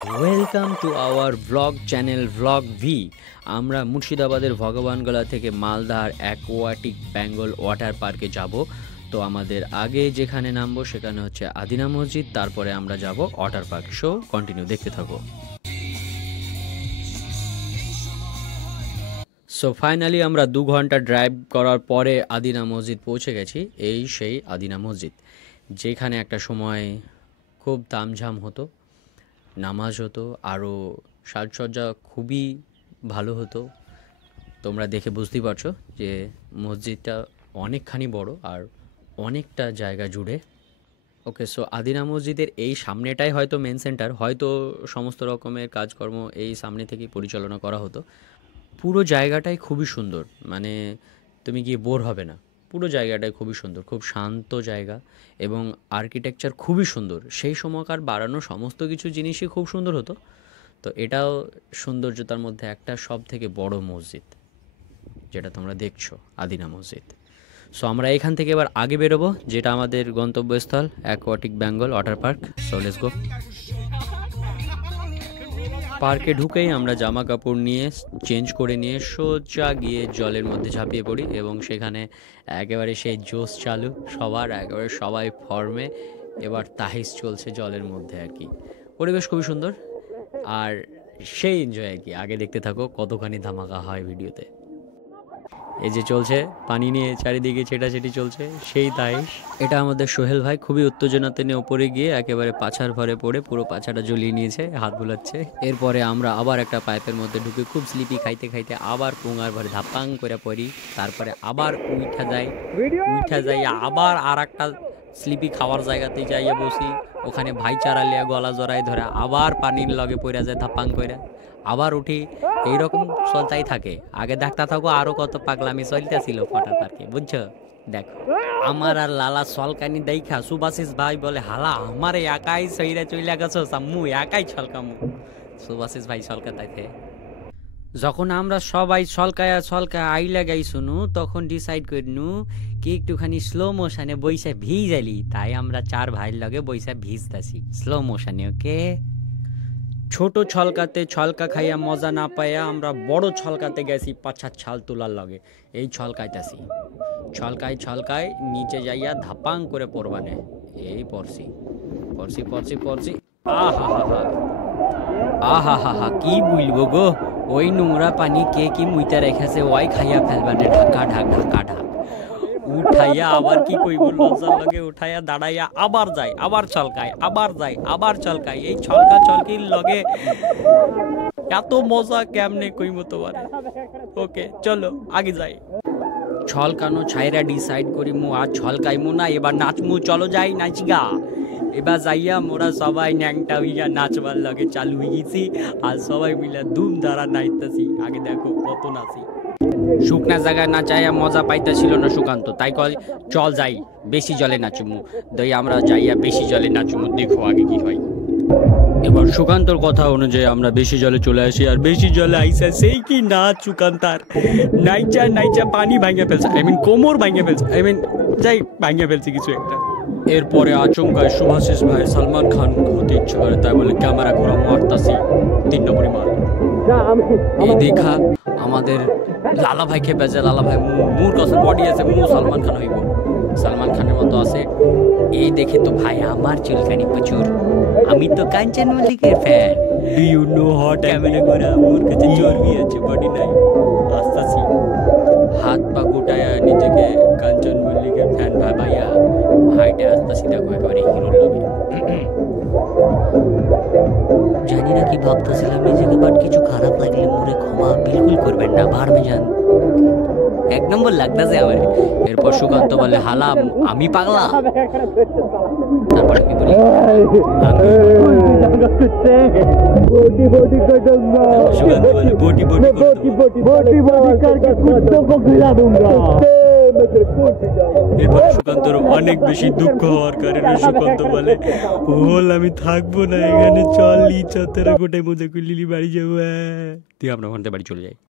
Welcome to our vlog channel vlog V. আমরা মুর্শিদাবাদের ভগবানগোলা থেকে মালদার অ্যাকোয়াটিক বেঙ্গল ওয়াটার পার্কে যাব। তো আমাদের আগে যেখানে নামবো সেখানে হচ্ছে আদিনা মসজিদ, তারপরে আমরা যাব ওয়াটার পার্ক। শো কন্টিনিউ দেখতে থাকো। সো ফাইনালি আমরা 2 ঘন্টা ড্রাইভ করার পরে আদিনা মসজিদ পৌঁছে গেছি। এই সেই আদিনা মসজিদ, যেখানে একটা সময় খুব তামঝাম হতো, নামাজ হতো, আরও সাজসজ্জা খুবই ভালো হতো। তোমরা দেখে বুঝতেই পারছো যে মসজিদটা অনেকখানি বড় আর অনেকটা জায়গা জুড়ে। ওকে, সো আদিনা মসজিদের এই সামনেটাই হয়তো মেন সেন্টার, হয়তো সমস্ত রকমের কাজকর্ম এই সামনে থেকেই পরিচালনা করা হতো। পুরো জায়গাটাই খুবই সুন্দর, মানে তুমি গিয়ে বোর হবে না। পুরো জায়গাটাই খুবই সুন্দর, খুব শান্ত জায়গা এবং আর্কিটেকচার খুবই সুন্দর। সেই সময়কার বাড়ানো সমস্ত কিছু জিনিসই খুব সুন্দর হতো। তো এটাও সৌন্দর্যতার মধ্যে একটা সব থেকে বড় মসজিদ, যেটা তোমরা দেখছো আদিনা মসজিদ। সো আমরা এখান থেকে এবার আগে বেরোবো, যেটা আমাদের গন্তব্যস্থল aquatic Bengal water park. So let's go. পার্কে ঢুকেই আমরা জামা কাপড় নিয়ে চেঞ্জ করে নিয়ে সোজা গিয়ে জলের মধ্যে ঝাঁপিয়ে পড়ি এবং সেখানে একেবারে সেই জোশ চালু, একেবারে সবাই ফর্মে। এবার তাহিস চলছে জলের মধ্যে আর কি। পরিবেশ খুবই সুন্দর আর সেই এনজয় আর কি। আগে দেখতে থাকো কতখানি ধামাকা হয় ভিডিওতে। এই যে চলছে পানি নিয়ে চারিদিকে ছেটাছেটি চলছে, সেই তাইশ। এটা আমাদের সোহেল ভাই খুবই উত্তেজনাতে নিয়ে ওপরে গিয়ে একেবারে পাছার ভরে পড়ে পুরো পাছাটা জ্বলিয়ে নিয়েছে, হাত বুলাচ্ছে। এরপরে আমরা আবার একটা পাইপের মধ্যে ঢুকে খুব স্লিপি খাইতে খাইতে আবার পুঙার ভরে ধাপাং করে পড়ি। তারপরে আবার উঠা যাই আবার আর একটা স্লিপি খাওয়ার জায়গাতে যাইয়া বসি। ওখানে ভাইচারা লিয়া গলা জড়াই ধরে আবার পানির লগে পড়া যায় ধাপাং করে, আবার উঠি। এইরকম চলতেই থাকে। আগে দেখতে থাকো আরো কত পাগলামি চলতেছিল ওয়াটার পার্কে, বুঝছো? দেখো আমার আর লালা সলকানি দেখা সুভাষিস ভাই বলে, হালা আমার একাই সইরা চইলা গেছো, সাম্মু একাই ছলকামু। সুভাষিস ভাই সলকাতাইতে। যখন আমরা সবাই ছলকায় আইলা গাই শুনু, তখন ডিসাইড করিনু কি একটুখানি স্লো মোশনে বইসা ভিজালি। তাই আমরা 4 ভাইয়ের লগে বইসা ভিজতাছি স্লো মোশনে। ওকে, ছোট ছলকাতে ছলকা খাইয়া মজা না পাইয়া আমরা বড় ছলকাতে গেছি পাছার ছাল তোলার লগে। এই ছলকাইতাছি, ছলকায় নিচে যাইয়া ধাপাং করে পড়বানে। এই পড়ছি। আহা কি বলবো গো, ওই নোংরা পানি কে কি মুইতা রেখেছে, ওই খাইয়া ফেলবানে ঢাকা ঢাক। উঠাইয়া আবার কি কইব, লজ্জার লগে উঠাইয়া দাঁড়াইয়া আবার যাই, আবার চলকাই। এই ছলকির লগে এত মজা কেমনে কইব তোমারে। ওকে চলো আগে যাই। ছলকানো ছাইরা ডিসাইড করি মু আর ছলকাইমু না, এবার নাচমু। চলো যাই নাচগা। এবার যাইয়া মোরা সবাই ন্যাংটা হইয়া নাচবার লগে চালু হয়ে গেছি আর সবাই মিলে ধুম ধারা নাচতেছি। আগে দেখো কত নাচি। শুকনা জায়গায় নাচাইয়া মজা পাইতেছিল না সুকান্ত, তাই কল চল যাই বেশি জলে নাচুমু। দই আমরা যাইয়া বেশি জলে নাচুমু, দেখো আগে কি হয়। এবার সুকান্তর কথা অনুযায়ী আমরা বেশি জলে চলে আসি, আর বেশি জলে আইসা সেই কি নাচ সুকান্তার। নাইচা পানি ভাঙে ফেলছে, কোমর ভাঙে ফেলছে, ভাঙে ফেলছে কিছু একটা। এরপরে আচমকায় সুভাষিস ভাই সালমান খান হতে ইচ্ছে করে, তাই বলে ক্যামেরা ঘোরা মারতাছি 3 নম্বরই মার। এই দেখা আমাদের লালা ভাই খেপে যায়। লালা ভাই মুর কাছে বডি আছে, মু সালমান খান হইব, সালমান খানের মতো আছে। এই দেখে তো ভাই আমার চুলকানি প্রচুর। আমি তো কাঞ্চন মল্লিকের ফ্যান। ডু ইউ নো হট ক্যামেরা ঘোরা, মোর কাছে চর্বি আছে, বডি নাই। আসতাছি হাত পা গোটায়া নিজেকে কাঞ্চন মল্লিকের ফ্যান ভাবাইয়া হাইটে আসতাছি। দেখো একেবারে হিরোর লগে। জানি না কি ভাবতেছিলাম নিজেকে, বাট কিছু খারাপ লাগলে মোরে ক্ষমা বিলকুল করবেন না, ভার মে যান। 1 নম্বর লাগতেছে আমার। এরপর সুকান্ত বলে, হালা আমি পাগলা। তারপর আমি বলি সুকান্ত বলে এরপর সুকান্তর অনেক বেশি দুঃখ হওয়ার কারণে সুকান্ত বলে, হোল আমি থাকবো না এখানে, চল লি চতেরা গোটাই মজা করলি বাড়ি যাবো। তুই আমরা ওখান থেকে বাড়ি চলে যাই।